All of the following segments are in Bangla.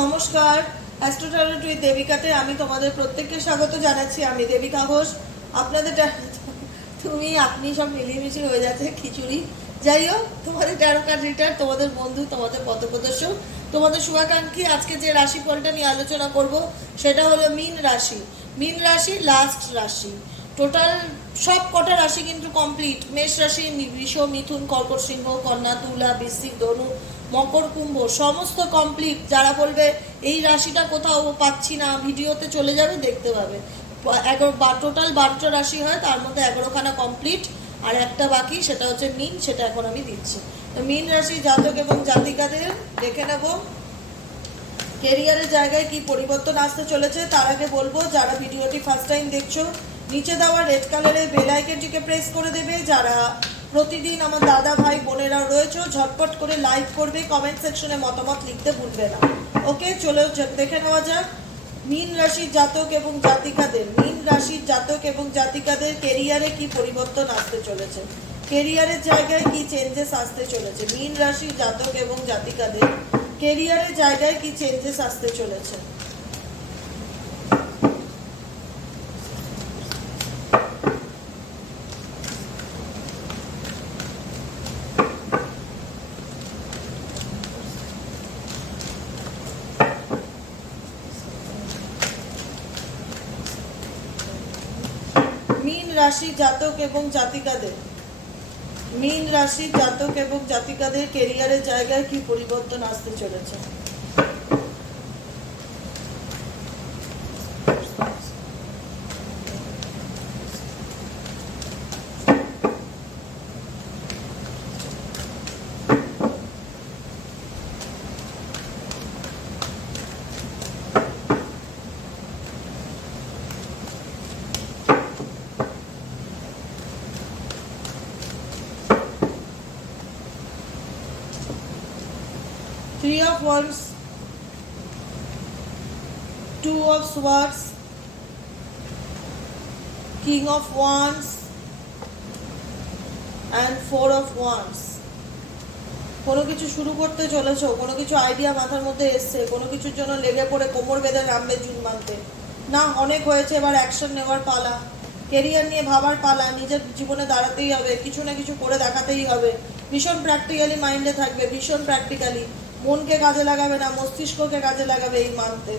নমস্কার। অ্যাস্ট্রোটারোট উইথ দেবিকাতে আমি তোমাদের প্রত্যেককে স্বাগত জানাচ্ছি। আমি দেবিকা ঘোষ। আপনাদের তুমি, আপনি সব মিলিয়ে হয়ে যাচ্ছে খিচুড়ি। যাই হোক, তোমাদের ট্যারো কার্ড রিটার তোমাদের বন্ধু, তোমাদের পথপ্রদর্শক তোমাদের শুভাকাঙ্ক্ষী আজকে যে রাশিফলটা নিয়ে আলোচনা করব, সেটা হলো মিন রাশি। মিন রাশি লাস্ট রাশি। টোটাল সব কটা রাশি কিন্তু কমপ্লিট মেষ রাশি বৃষ, মিথুন, কর্কট সিংহ, কন্যা, তুলা, বৃশ্চিক, ধনু মকর কুম্ভ, সমস্ত কমপ্লিট যারা বলবে, এই রাশিটা কোথাও পাচ্ছি না, ভিডিওতে চলে যাবে, দেখতে পাবে। এগারো, বা টোটাল বারোটা রাশি হয়, তার মধ্যে এগারোখানা কমপ্লিট আর একটা বাকি, সেটা হচ্ছে মিন, সেটা এখন আমি দিচ্ছি। তো মিন রাশি জাতক এবং জাতিকাদের, দেখে নেব। কেরিয়ারের জায়গায় কি পরিবর্তন আসতে চলেছে, তার আগে বলব, যারা ভিডিওটি ফার্স্ট টাইম দেখছ, নিচে দেওয়া রেড কালারের বেল আইকনটিকে প্রেস করে দেবে, যারা প্রতিদিন আমার দাদা ভাই, বোনেরা রয়েছে, ঝটপট করে লাইক করবে কমেন্ট সেকশনে মতামত লিখতে ভুলবে না। ওকে চলে, দেখে নেওয়া যাক। মীন রাশির জাতক এবং জাতিকাদের, মীন রাশির জাতক এবং জাতিকাদের কেরিয়ারে কি পরিবর্তন আসতে চলেছে? কেরিয়ারের জায়গায় কি চেঞ্জেস আসতে চলেছে? মীন রাশির জাতক এবং জাতিকাদের কেরিয়ারের জায়গায় কি চেঞ্জেস আসতে চলেছে মীন রাশি জাতক এবং জাতিকাদের। মীন রাশি জাতক এবং জাতিকাদের কেরিয়ারের জায়গায় কি পরিবর্তন আসতে চলেছে Three of Wands, Two of Swords, King of Wands, and Four of Wands. কোনো কিছু শুরু করতে চলেছো কোনো কিছু আইডিয়া মাথার মধ্যে এসছে কোনো কিছুর জন্য লেগে পড়ে কোমর বেঁধে নামবে জুন মানতে না অনেক হয়েছে এবার অ্যাকশন নেওয়ার পালা। কেরিয়ার নিয়ে ভাবার পালা নিজের জীবনে দাঁড়াতেই হবে কিছু না কিছু করে দেখাতেই হবে। ভীষণ প্র্যাকটিক্যালি মাইন্ডে থাকবে ভীষণ প্র্যাকটিক্যালি মনকে কাজে লাগাবে না মস্তিষ্ককে কাজে লাগাবে এই মান্থে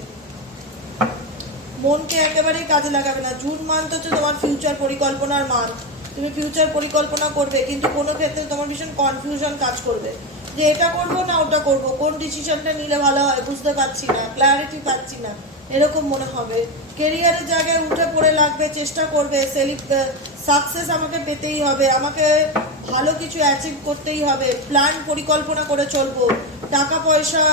মনকে একেবারেই কাজে লাগাবে না। জুন মান্থ হচ্ছে তোমার ফিউচার পরিকল্পনার মান্থ। তুমি ফিউচার পরিকল্পনা করবে, কিন্তু কোনো ক্ষেত্রে তোমার ভীষণ কনফিউশন কাজ করবে। যে এটা করব না, ওটা করব। কোন ডিসিশনটা নিলে ভালো হয় বুঝতে পারছি না ক্ল্যারিটি পাচ্ছি না। এরকম মনে হবে। কেরিয়ারের জায়গায় উঠে পড়ে লাগবে, চেষ্টা করবে সেলিপ সাকসেস আমাকে পেতেই হবে, আমাকে ভালো কিছু অ্যাচিভ করতেই হবে প্ল্যান পরিকল্পনা করে চলবো। টাকা পয়সা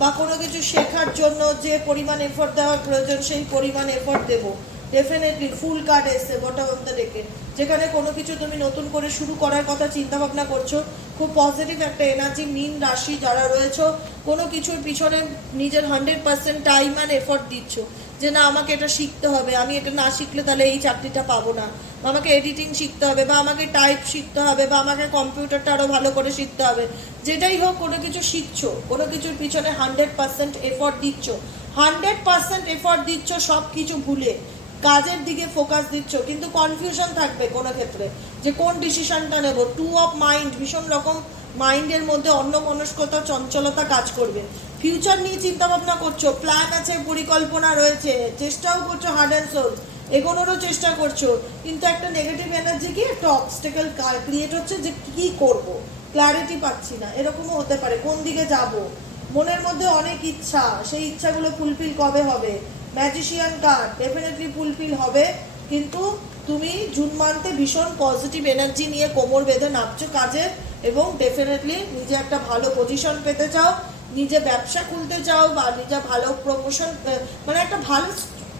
বা কোনো কিছু শেখার জন্য যে পরিমাণ এফোর্ট দেওয়ার প্রয়োজন, সেই পরিমাণ এফোর্ট দেবো। ডেফিনেটলি ফুল কার্ড এসছে বটম অফ দ্য ডেকে যেখানে কোনো কিছু তুমি নতুন করে শুরু করার কথা চিন্তা ভাবনা করছ, খুব পজিটিভ একটা এনার্জি মিন রাশি যারা রয়েছে, কোনো কিছুর পিছনে নিজের hundred percent time and effort দিচ্ছ। যে না, আমাকে এটা শিখতে হবে, আমি এটা না শিখলে তাহলে এই চাকরিটা পাবো না। বা আমাকে এডিটিং শিখতে হবে, বা আমাকে টাইপ শিখতে হবে, বা আমাকে কম্পিউটারটা আরও ভালো করে শিখতে হবে। যেটাই হোক, কোনো কিছু শিখছো, কোনো কিছুর পিছনে হান্ড্রেড পার্সেন্ট এফোর্ট দিচ্ছ। হান্ড্রেড পার্সেন্ট এফোর্ট দিচ্ছ সব কিছু ভুলে। কাজের দিকে ফোকাস দিচ্ছ, কিন্তু কনফিউশন থাকবে কোনো ক্ষেত্রে। যে কোন ডিসিশনটা নেব? টু অফ মাইন্ড ভীষণ রকম মাইন্ডের মধ্যে অন্য মনস্কতা চঞ্চলতা কাজ করবে। ফিউচার নিয়ে চিন্তা ভাবনা করছ প্ল্যান আছে, পরিকল্পনা রয়েছে, চেষ্টাও করছ হার্ড অ্যান্ড সোল এগোনোরও চেষ্টা করছ, কিন্তু একটা নেগেটিভ এনার্জি কি? একটা অবস্টেকেল ক্রিয়েট হচ্ছে যে কি করব? ক্ল্যারিটি পাচ্ছি না, এরকমও হতে পারে, কোন দিকে যাব? মনের মধ্যে অনেক ইচ্ছা, সেই ইচ্ছাগুলো ফুলফিল কবে হবে? ম্যাজিশিয়ান কার্ড ডেফিনেটলি ফুলফিল হবে, কিন্তু তুমি জুন মান্থে ভীষণ পজিটিভ এনার্জি নিয়ে কোমর বেঁধে নামছো কাজে এবং ডেফিনেটলি নিজে একটা ভালো পজিশন পেতে চাও, নিজে ব্যবসা খুলতে চাও বা নিজে ভালো প্রমোশন মানে একটা ভালো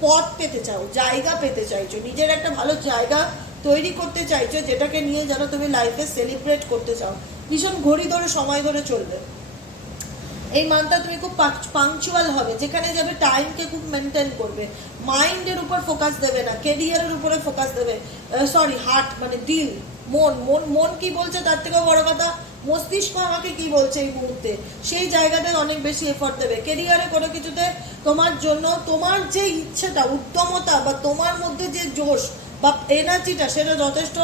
পথ পেতে চাও, জায়গা পেতে চাইছো, নিজের একটা ভালো জায়গা তৈরি করতে চাইছো যেটাকে নিয়ে যেন তুমি লাইফে সেলিব্রেট করতে চাও। ভীষণ ঘড়ি ধরে, সময় ধরে চলবে। এই মানটা তুমি খুব পাংচুয়াল হবে, যেখানে যাবে টাইমকে খুব মেনটেন করবে। মাইন্ডের উপর ফোকাস দেবে না কেরিয়ারের উপরে ফোকাস দেবে। সরি হার্ট মানে দিল, মন মন মন কি বলছে তার থেকেও বড় কথা, মস্তিষ্ক আমাকে কি বলছে এই মুহূর্তে? সেই জায়গাতে অনেক বেশি এফর্ট দেবে। কেরিয়ারে কোনো কিছুতে তোমার জন্য, তোমার যে ইচ্ছেটা উত্তমতা বা তোমার মধ্যে যে জোশ বা এনার্জিটা সেটা যথেষ্ট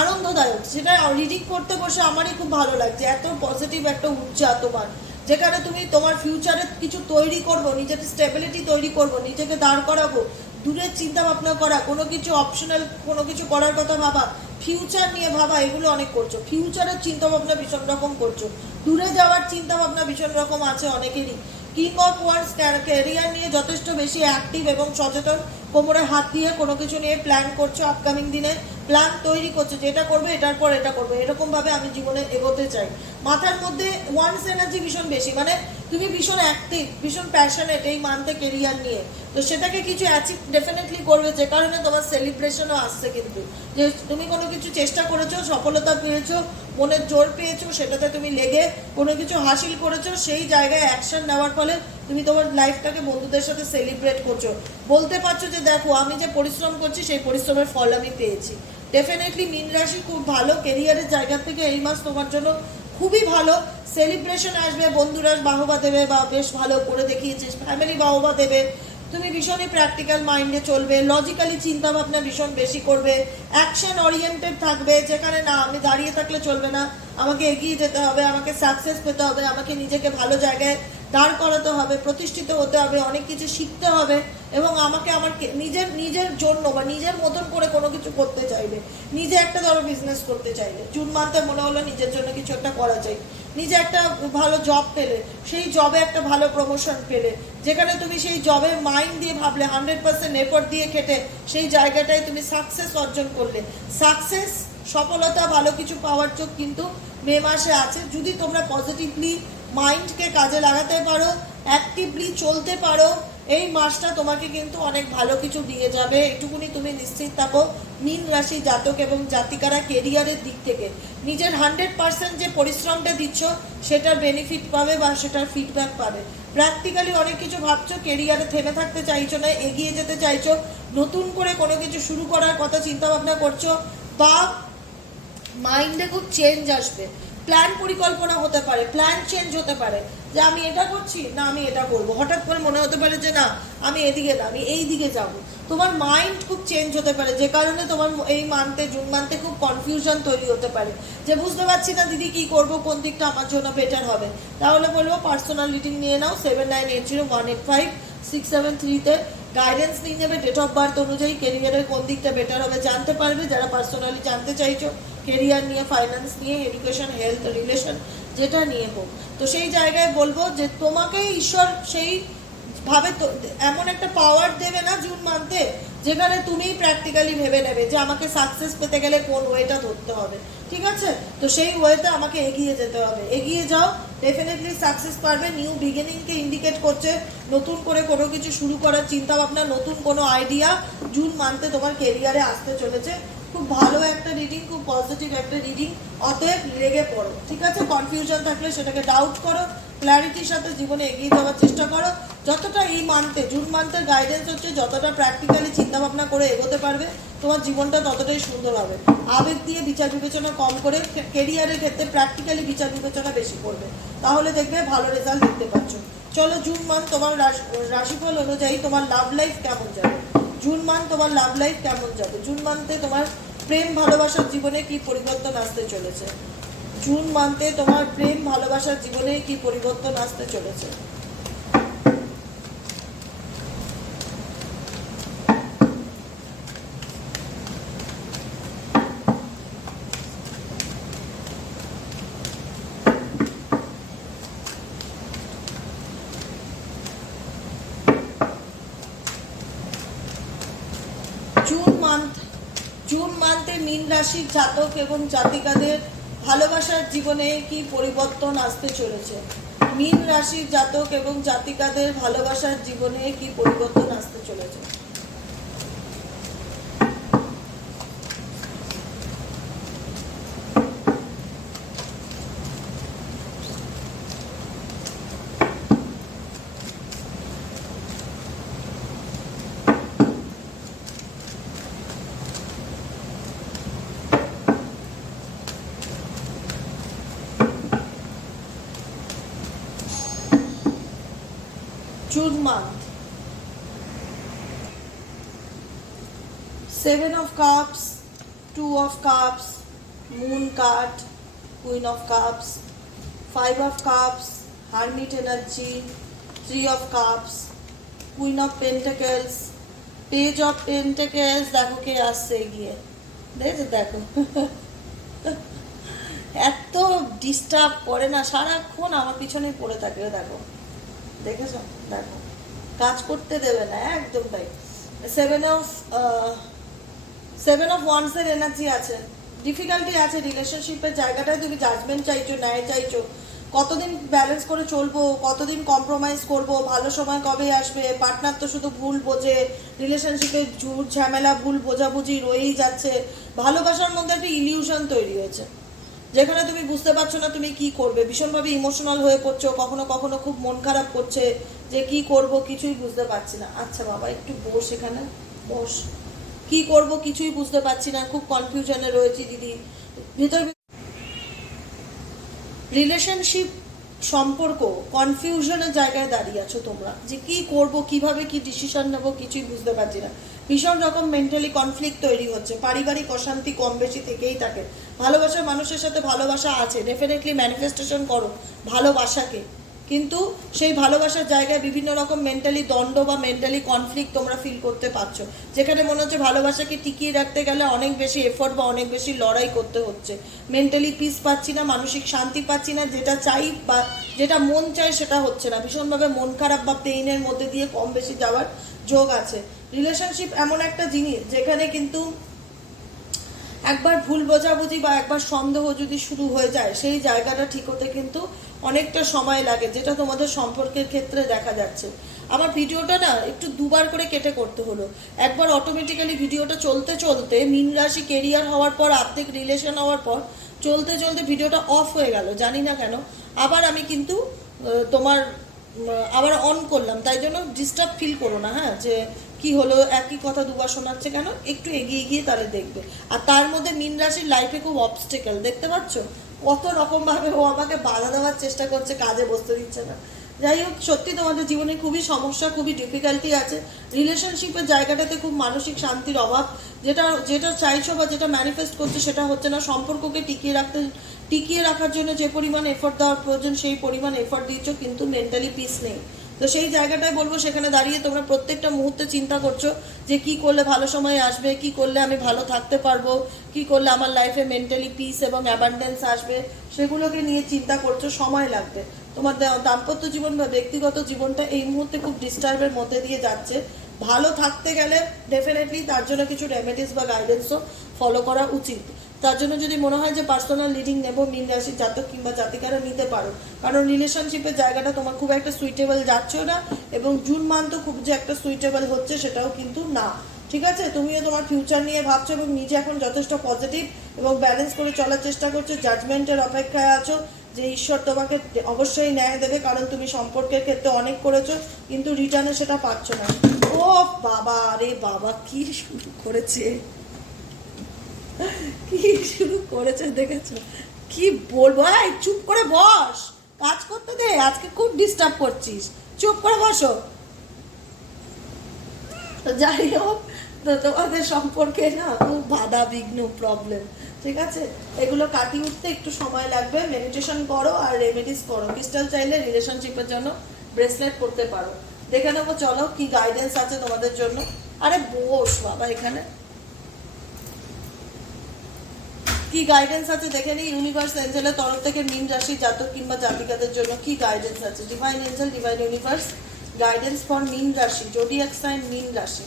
আনন্দদায়ক। সেটা রিডিং করতে বসে আমারই খুব ভালো লাগছে, এত পজিটিভ একটা উর্জা তোমার। যেখানে তুমি তোমার ফিউচারে কিছু তৈরি করব নিজের স্টেবিলিটি তৈরি করব, নিজেকে দাঁড় করাবো, দূরের চিন্তা ভাবনা করা, কোনো কিছু অপশনাল কোনো কিছু করার কথা ভাবা ফিউচার নিয়ে ভাবা, এগুলো অনেক করছ। ফিউচারের চিন্তা ভাবনা ভীষণ রকম করছ। দূরে যাওয়ার চিন্তা ভাবনা ভীষণ রকম আছে অনেকেরই। কিং অফ ওয়ার্ডস ক্যারিয়ার নিয়ে যথেষ্ট বেশি অ্যাক্টিভ এবং সচেতন। কোমরে হাত দিয়ে কোনো কিছু নিয়ে প্ল্যান করছ আপকামিং দিনে। প্ল্যান তৈরি করছ, যেটা করবে এটার পর এটা করবে। এরকমভাবে আমি জীবনে এগোতে চাই। মাথার মধ্যে ওয়ান্স এনার্জি ভীষণ বেশি। মানে তুমি ভীষণ অ্যাক্টিভ ভীষণ প্যাশনেট এই মান্থে কেরিয়ার নিয়ে। তো সেটাকে কিছু অ্যাচিভ ডেফিনেটলি করবে, যে কারণে তোমার সেলিব্রেশনও আসছে কিন্তু। যে তুমি কোনো কিছু চেষ্টা করেছ, সফলতা পেয়েছ, মনের জোর পেয়েছ, সেটাতে তুমি লেগে কোনো কিছু হাসিল করেছ, সেই জায়গায় অ্যাকশন নেওয়ার ফলে তুমি তোমার লাইফটাকে বন্ধুদের সাথে সেলিব্রেট করছ। বলতে পারছ যে দেখো, আমি যে পরিশ্রম করছি, সেই পরিশ্রমের ফল আমি পেয়েছি। ডেফিনেটলি মীন রাশি খুব ভালো। কেরিয়ারের জায়গা থেকে এই মাস তোমার জন্য খুবই ভালো। সেলিব্রেশন আসবে, বন্ধুরা বাহবা দেবে বা বেশ ভালো করে দেখিয়েছিস ফ্যামিলি বাহবা দেবে। তুমি ভীষণই প্র্যাকটিক্যাল মাইন্ডে চলবে। লজিক্যালি চিন্তা ভাবনা ভীষণ বেশি করবে। অ্যাকশন ওরিয়েন্টেড থাকবে, যেখানে না, আমি দাঁড়িয়ে থাকলে চলবে না। আমাকে এগিয়ে যেতে হবে, আমাকে সাকসেস পেতে হবে, আমাকে নিজেকে ভালো জায়গায় দাঁড় করাতে হবে, প্রতিষ্ঠিত হতে হবে, অনেক কিছু শিখতে হবে এবং আমাকে আমার নিজের নিজের জন্য বা নিজের মতন করে কোনো কিছু করতে চাইবে। নিজে একটা ধরো বিজনেস করতে চাইবে। জুন মান্থে মনে হলো নিজের জন্য কিছু একটা করা চাই। নিজে একটা ভালো জব পেলে, সেই জবে একটা ভালো প্রমোশন পেলে, যেখানে তুমি সেই জবে মাইন্ড দিয়ে ভাবলে হান্ড্রেড পার্সেন্ট এফোর্ট দিয়ে খেটে সেই জায়গাটায় তুমি সাকসেস অর্জন করলে। সাকসেস সফলতা, ভালো কিছু পাওয়ার চোখ কিন্তু মে মাসে আছে। যদি তোমরা পজিটিভলি মাইন্ডকে কাজে লাগাতে পারো অ্যাক্টিভলি চলতে পারো। এই মাসটা তোমাকে কিন্তু অনেক ভালো কিছু দিয়ে যাবে। এটুকুনি তুমি নিশ্চিত থাকো। মীন রাশি জাতক এবং জাতিকারা কেরিয়ারের দিক থেকে। নিজের হান্ড্রেড পার্সেন্ট যে পরিশ্রমটা দিচ্ছ, সেটার বেনিফিট পাবে বা সেটার ফিডব্যাক পাবে। প্র্যাকটিক্যালি অনেক কিছু ভাবছ কেরিয়ারে থেমে থাকতে চাইছো না, এগিয়ে যেতে চাইছো, নতুন করে কোনো কিছু শুরু করার কথা চিন্তা ভাবনা করছ, বা মাইন্ডে খুব চেঞ্জ আসবে। প্ল্যান পরিকল্পনা হতে পারে প্ল্যান চেঞ্জ হতে পারে, যে আমি এটা করছি না আমি এটা করব। হঠাৎ করে মনে হতে পারে যে না, আমি এদিকে না, আমি এই দিকে যাব। তোমার মাইন্ড খুব চেঞ্জ হতে পারে, যে কারণে তোমার এই মান্থে জুন মান্থে খুব কনফিউশন তৈরি হতে পারে। যে বুঝতে পারছি না দিদি কি করব, কোন দিকটা আমার জন্য বেটার হবে। তাহলে বলব পার্সোনাল নিয়ে নাও seven nine eight zero one eight five six seven থ্রিতে গাইডেন্স নিয়ে নেবে ডেট অফ বার্থ অনুযায়ী কেরিয়ারের কোন দিকটা বেটার হবে জানতে পারবে। যারা পার্সোনালি জানতে চাইছো কেরিয়ার নিয়ে ফাইন্যান্স নিয়ে এডুকেশন হেলথ রিলেশন যেটা নিয়ে হোক। তো সেই জায়গায় বলব যে তোমাকে ঈশ্বর সেই ভাবে এমন একটা পাওয়ার দেবে না জুন মান্থে যেখানে তুমিই প্র্যাকটিক্যালি ভেবে নেবে যে আমাকে সাকসেস পেতে গেলে কোন ওয়েটা ধরতে হবে। ঠিক আছে? তো সেই ওয়েতে আমাকে এগিয়ে যেতে হবে। এগিয়ে যাও ডেফিনেটলি সাকসেস পারবে নিউ বিগিনিংকে ইন্ডিকেট করছে, নতুন করে কোনো কিছু শুরু করার চিন্তা ভাবনা নতুন কোনো আইডিয়া জুন মান্থে তোমার কেরিয়ারে আসতে চলেছে। খুব ভালো একটা রিডিং খুব পজিটিভ একটা রিডিং অতএব লেগে পড়ো, ঠিক আছে? কনফিউশন থাকলে সেটাকে ডাউট করো ক্ল্যারিটির সাথে জীবনে এগিয়ে যাওয়ার চেষ্টা করো। যতটা এই মান্থে জুন মান্থের গাইডেন্স হচ্ছে, যতটা প্র্যাকটিক্যালি চিন্তাভাবনা করে এগোতে পারবে, তোমার জীবনটা ততটাই সুন্দর হবে। আবেগ দিয়ে বিচার বিবেচনা কম করে কেরিয়ারের ক্ষেত্রে প্র্যাকটিক্যালি বিচার বিবেচনা বেশি করবে। তাহলে দেখবে ভালো রেজাল্ট দেখতে পাচ্ছ। চলো জুন মান্থ তোমার রাশি- রাশিফল অনুযায়ী তোমার লাভ লাইফ কেমন যাবে? জুন মান্থ তোমার লাভ লাইফ কেমন যাবে? জুন মান্থে তোমার প্রেম ভালোবাসার জীবনে কি পরিবর্তন আসতে চলেছে? জুন মান্থে তোমার প্রেম ভালোবাসার জীবনে কি পরিবর্তন আসতে চলেছে জুন মান্থ জুন মান্থে মীন রাশির জাতক এবং জাতিকাদের ভালোবাসার জীবনে কি পরিবর্তন আসতে চলেছে? মিন রাশির জাতক এবং জাতিকাদের ভালোবাসার জীবনে কি পরিবর্তন আসতে চলেছে? Month. Seven of Cups, Two of Cups, Moon card, Queen of Cups, Five of Cups, Hermit energy, Three of Cups, Queen of Pentacles, Page of Pentacles, দেখো কে আসছে এগিয়ে দেখেছ দেখো এত ডিস্টার্ব করে না সারাক্ষণ আমার পিছনেই পড়ে থাকে দেখো দেখেছ? দেখো। কাজ করতে দেবে না, একদম তাই। সেভেন অফ সেভেন অফ ওয়ান্সের এনার্জি আছে। ডিফিকাল্টি আছে রিলেশনশিপের জায়গাটায় তুমি জাজমেন্ট চাইছো, ন্যায় চাইছো। কতদিন ব্যালেন্স করে চলবো, কতদিন কম্প্রোমাইজ করব, ভালো সময় কবে আসবে? পার্টনার তো শুধু ভুল বোঝে রিলেশনশিপে ঝুট ঝামেলা, ভুল বোঝাবুঝি রয়েই যাচ্ছে। ভালোবাসার মধ্যে একটা ইলিউশন তৈরি হয়েছে। যেখানে তুমি বুঝতে পারছ না তুমি কি করবে, ভীষণভাবে ইমোশনাল হয়ে পড়ছো, কখনো কখনো খুব মন খারাপ করছে যে কি করব কিছুই বুঝতে পারছি না। আচ্ছা বাবা, একটু বস এখানে, বস। কি করব কিছুই বুঝতে পারছি না, খুব কনফিউশনে রয়েছি দিদি। ভিতর রিলেশনশিপ সম্পর্ক কনফিউশনের জায়গায় দাঁড়িয়ে আছো তোমরা, যে কি করব, কীভাবে কি ডিসিশন নেব কিছুই বুঝতে পারছি না। ভীষণ রকম মেন্টালি কনফ্লিক্ট তৈরি হচ্ছে, পারিবারিক অশান্তি কম বেশি থেকেই থাকে। ভালোবাসার মানুষের সাথে ভালোবাসা আছে ডেফিনেটলি ম্যানিফেস্টেশন করো, ভালোবাসাকে। কিন্তু সেই ভালোবাসার জায়গায় বিভিন্ন রকম মেন্টালি দ্বন্দ্ব বা মেন্টালি কনফ্লিক্ট তোমরা ফিল করতে পারছ। যেখানে মনে হচ্ছে ভালোবাসাকে টিকিয়ে রাখতে গেলে অনেক বেশি এফোর্ট বা অনেক বেশি লড়াই করতে হচ্ছে। মেন্টালি পিস পাচ্ছি না, মানসিক শান্তি পাচ্ছি না, যেটা চাই বা যেটা মন চায় সেটা হচ্ছে না। ভীষণভাবে মন খারাপ বা পেইনের মধ্যে দিয়ে কম বেশি যাওয়ার যোগ আছে। রিলেশনশিপ এমন একটা জিনিস যেখানে কিন্তু একবার ভুল বোঝাবুঝি বা একবার সন্দেহ যদি শুরু হয়ে যায়, সেই জায়গাটা ঠিক হতে কিন্তু অনেকটা সময় লাগে, যেটা তোমাদের সম্পর্কের ক্ষেত্রে দেখা যাচ্ছে। আমার ভিডিওটা না একটু দুবার করে কেটে করতে হলো। একবার অটোমেটিক্যালি ভিডিওটা চলতে চলতে মিন রাশি কেরিয়ার হওয়ার পর, আর্থিক রিলেশন হওয়ার পর, চলতে চলতে ভিডিওটা অফ হয়ে গেল, জানি না কেন। আবার আমি কিন্তু তোমার আবার অন করলাম। তাই জন্য ডিস্টার্ব ফিল করো না হ্যাঁ? যে কি হলো, একই কথা দুবার শোনাচ্ছে কেন? একটু এগিয়ে গিয়ে তাহলে দেখবে। আর তার মধ্যে মিন রাশির লাইফে খুব অবস্টেকেল দেখতে পাচ্ছ? কত রকম ভাবে ও আমাকে বাধা দেওয়ার চেষ্টা করছে, কাজে বসতে দিচ্ছে না। যাই হোক, সত্যি তোমাদের জীবনে খুবই সমস্যা, খুবই ডিফিকাল্টি আছে। রিলেশনশিপের জায়গাটাতে খুব মানসিক শান্তির অভাব। যেটা যেটা চাইছো বা যেটা ম্যানিফেস্ট করছে সেটা হচ্ছে না, সম্পর্ককে টিকিয়ে রাখতে, টিকিয়ে রাখার জন্য যে পরিমাণ এফোর্ট দেওয়ার প্রয়োজন, সেই পরিমাণ এফোর্ট দিচ্ছ কিন্তু মেন্টালি পিস নেই। তো সেই জায়গাটায় বলব, সেখানে দাঁড়িয়ে তোমরা প্রত্যেকটা মুহূর্তে চিন্তা করছ যে কি করলে ভালো সময় আসবে, কি করলে আমি ভালো থাকতে পারব, কি করলে আমার লাইফে মেন্টালি পিস এবং অ্যাবান্ডেন্স আসবে, সেগুলোকে নিয়ে চিন্তা করছ, সময় লাগবে। তোমার দাম্পত্য জীবন বা ব্যক্তিগত জীবনটা এই মুহূর্তে খুব ডিস্টার্বের মধ্যে দিয়ে যাচ্ছে। ভালো থাকতে গেলে ডেফিনেটলি তার জন্য কিছু রেমেডিস বা গাইডেন্সও ফলো করা উচিত। তার জন্য যদি মনে হয় যে পার্সোনাল লিডিং নেব মিন রাশির জাতক কিংবা জাতিকারা নিতে পারো। কারণ রিলেশনশিপের জায়গাটা তোমার খুব একটা সুইটেবল যাচ্ছেও না এবং জুন মান্থও খুব যে একটা সুইটেবল হচ্ছে সেটাও কিন্তু না। ঠিক আছে? তুমিও তোমার ফিউচার নিয়ে ভাবছ এবং নিজে এখন যথেষ্ট পজিটিভ এবং ব্যালেন্স করে চলার চেষ্টা করছ জাজমেন্টের অপেক্ষায় আছো যে ঈশ্বর তোমাকে অবশ্যই ন্যায় দেবে কারণ তুমি সম্পর্কের ক্ষেত্রে অনেক করেছ, কিন্তু রিটার্নে সেটা পাচ্ছ না। বাবা আরে বাবা, কি শুরু করেছে? কি শুরু করেছে দেখেছ? কি বলব? এই চুপ করে বস। কাজ করতে দে, আজকে খুব ডিস্টার্ব করছিস। চুপ করে বসো। যাই হোক, তো তোমাদের সম্পর্কে না খুব বাধা বিঘ্ন প্রবলেম ঠিক আছে? এগুলো কাটিয়ে উঠতে একটু সময় লাগবে। মেডিটেশন করো আর রেমেডিস করো। ক্রিস্টাল চাইলে রিলেশনশিপের জন্য ব্রেসলেট করতে পারো। দেখে নেব, চলো, কি গাইডেন্স আছে তোমাদের জন্য। আরে বস, বাবা, এখানে। কি গাইডেন্স আছে দেখে নিই ইউনিভার্স এঞ্জেলের তরফ থেকে মিন রাশি জাতক কিংবা জাতিকাদের জন্য কি গাইডেন্স আছে? Divine angel divine universe guidance for mean rashi zodiac sign মিন রাশি।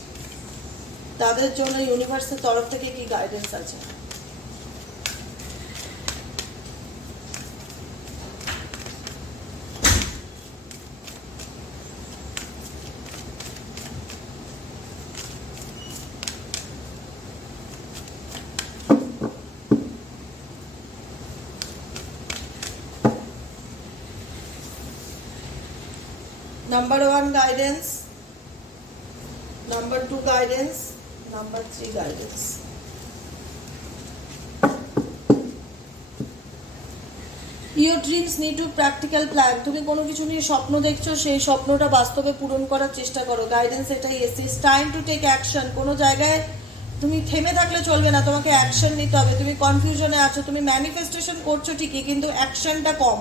তাদের জন্য ইউনিভার্সের তরফ থেকে কি গাইডেন্স আছে? Number one guidance. Number two guidance. Number three guidance. Your dreams need to practical plan তুমি কোনো কিছু নিয়ে স্বপ্ন দেখছ, সেই স্বপ্নটা বাস্তবে পূরণ করার চেষ্টা করো। গাইডেন্স এটাই এসছে। টাইম টু টেক অ্যাকশন কোনো জায়গায় তুমি থেমে থাকলে চলবে না। তোমাকে অ্যাকশন নিতে হবে। তুমি কনফিউশনে আছো। তুমি ম্যানিফেস্টেশন করছ ঠিকই, কিন্তু অ্যাকশনটা কম।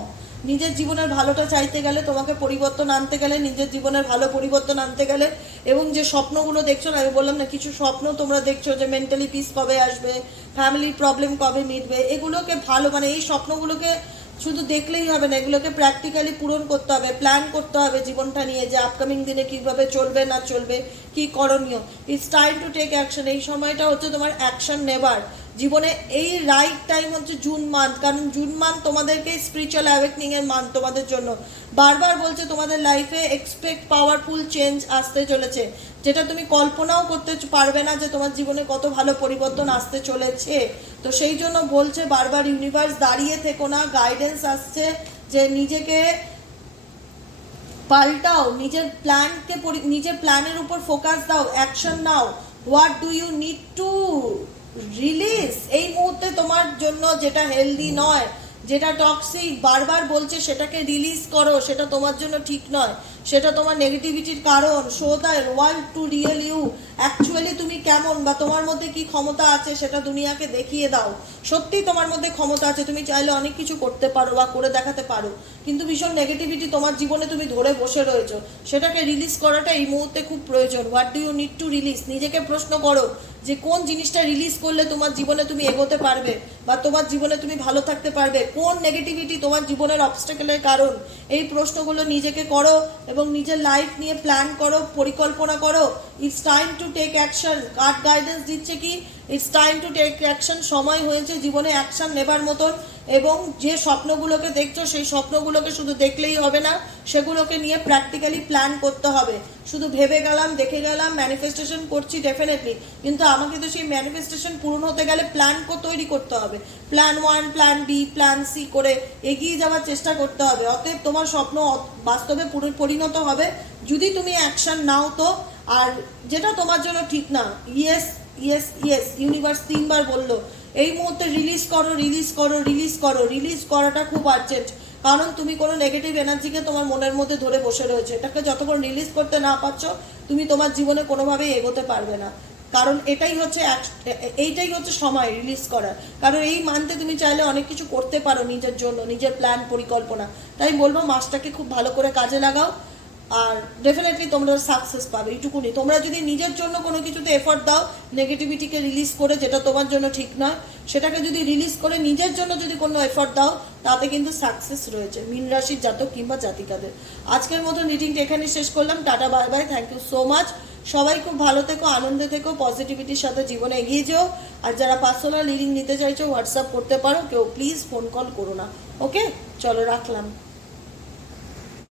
নিজের জীবনের ভালোটা চাইতে গেলে, তোমাকে পরিবর্তন আনতে গেলে, নিজের জীবনের ভালো পরিবর্তন আনতে গেলে, এবং যে স্বপ্নগুলো দেখছ না, আমি বললাম না, কিছু স্বপ্ন তোমরা দেখছ যে মেন্টালি পিস কবে আসবে ফ্যামিলির প্রবলেম কবে মিটবে, এগুলোকে ভালো মানে এই স্বপ্নগুলোকে শুধু দেখলেই হবে না, এগুলোকে প্র্যাকটিক্যালি পূরণ করতে হবে প্ল্যান করতে হবে জীবনটা নিয়ে, যে আপকামিং দিনে কীভাবে চলবে না চলবে, কি করণীয়। It's time to take action এই সময়টা হচ্ছে তোমার অ্যাকশন নেবার। জীবনে এই রাইট টাইম হচ্ছে জুন মান্থ কারণ জুন মান্থ তোমাদেরকে স্পিরিচুয়াল অ্যাওয়েকনিং এর মান্থ তোমাদের জন্য। বারবার বলছে তোমাদের লাইফে এক্সপেক্ট পাওয়ারফুল চেঞ্জ আসতে চলেছে, যেটা তুমি কল্পনাও করতে পারবে না যে তোমার জীবনে কত ভালো পরিবর্তন আসতে চলেছে। তো সেই জন্য বলছে বারবার ইউনিভার্স দাঁড়িয়ে থেকো না গাইডেন্স আসছে যে নিজেকে পাল্টাও, নিজের প্ল্যানকে নিজের প্ল্যানের উপর ফোকাস দাও action now. What do you need to release এই মুহূর্তে তোমার জন্য যেটা হেলদি নয়, যেটা টক্সিক বারবার বলছে সেটাকে রিলিজ করো, সেটা তোমার জন্য ঠিক নয়। সেটা তোমার নেগেটিভিটির কারণ। Show the world to real you actually তুমি কেমন বা তোমার মধ্যে কি ক্ষমতা আছে সেটা দুনিয়াকে দেখিয়ে দাও। সত্যি তোমার মধ্যে ক্ষমতা আছে, তুমি চাইলে অনেক কিছু করতে পারো বা করে দেখাতে পারো। কিন্তু ভীষণ নেগেটিভিটি তোমার জীবনে তুমি ধরে বসে রয়েছো। সেটাকে রিলিজ করাটা এই মুহূর্তে খুব প্রয়োজন। What do you need to release নিজেকে প্রশ্ন করো যে কোন জিনিসটা রিলিজ করলে তোমার জীবনে তুমি এগোতে পারবে বা তোমার জীবনে তুমি ভালো থাকতে পারবে? কোন নেগেটিভিটি তোমার জীবনের অবস্টেকেলের কারণ? এই প্রশ্নগুলো নিজেকে করো এবং নিজের লাইফ নিয়ে প্ল্যান করো, পরিকল্পনা করো। It's time to take action card guidance দিচ্ছে কি? It's time to take action সময় হয়েছে জীবনে অ্যাকশন নেবার মতন। এবং যে স্বপ্নগুলোকে দেখছ, সেই স্বপ্নগুলোকে শুধু দেখলেই হবে না, সেগুলোকে নিয়ে প্র্যাকটিক্যালি প্ল্যান করতে হবে। শুধু ভেবে গেলাম, দেখে গেলাম ম্যানিফেস্টেশন করছি ডেফিনেটলি কিন্তু আমাকে তো সেই ম্যানিফেস্টেশন পূরণ হতে গেলে প্ল্যান তৈরি করতে হবে। Plan one plan B plan C করে এগিয়ে যাওয়ার চেষ্টা করতে হবে। অতএব তোমার স্বপ্ন বাস্তবে পরিণত হবে। যদি তুমি অ্যাকশন নাও তো, আর যেটা তোমার জন্য ঠিক না ইয়েস ইয়েস ইয়েস ইউনিভার্স তিনবার বলল এই মুহূর্তে রিলিজ করো রিলিজ করো রিলিজ করো। রিলিজ করাটা খুব আর্জেন্ট কারণ তুমি কোনো নেগেটিভ এনার্জিকে তোমার মনের মধ্যে ধরে বসে রয়েছে। এটাকে যতক্ষণ রিলিজ করতে না পারছ, তুমি তোমার জীবনে কোনোভাবেই এগোতে পারবে না। কারণ এটাই হচ্ছে এইটাই হচ্ছে সময় রিলিজ করার। কারণ এই মান্থে তুমি চাইলে অনেক কিছু করতে পারো নিজের জন্য, নিজের প্ল্যান পরিকল্পনা। তাই বলব মাসটাকে খুব ভালো করে কাজে লাগাও। আর ডেফিনেটলি তোমরা সাকসেস পাবে, এইটুকুনি। তোমরা যদি নিজের জন্য কোনো কিছুতে এফর্ট দাও নেগেটিভিটিকে রিলিজ করে, যেটা তোমার জন্য ঠিক নয়, সেটাকে যদি রিলিজ করে, নিজের জন্য যদি কোনো এফর্ট দাও, তাতে কিন্তু সাকসেস রয়েছে, মীন রাশির জাতক কিংবা জাতিকাদের। আজকের মতো মিটিংটা এখানে শেষ করলাম। Tata bye bye thank you so much সবাই খুব ভালো থেকো, আনন্দে থেকো পজিটিভিটির সাথে জীবনে এগিয়ে যেও। আর যারা পার্সোনাল রিডিং নিতে চাইছো হোয়াটসঅ্যাপ করতে পারো, কেউ প্লিজ ফোন কল করো না। ওকে চলো, রাখলাম।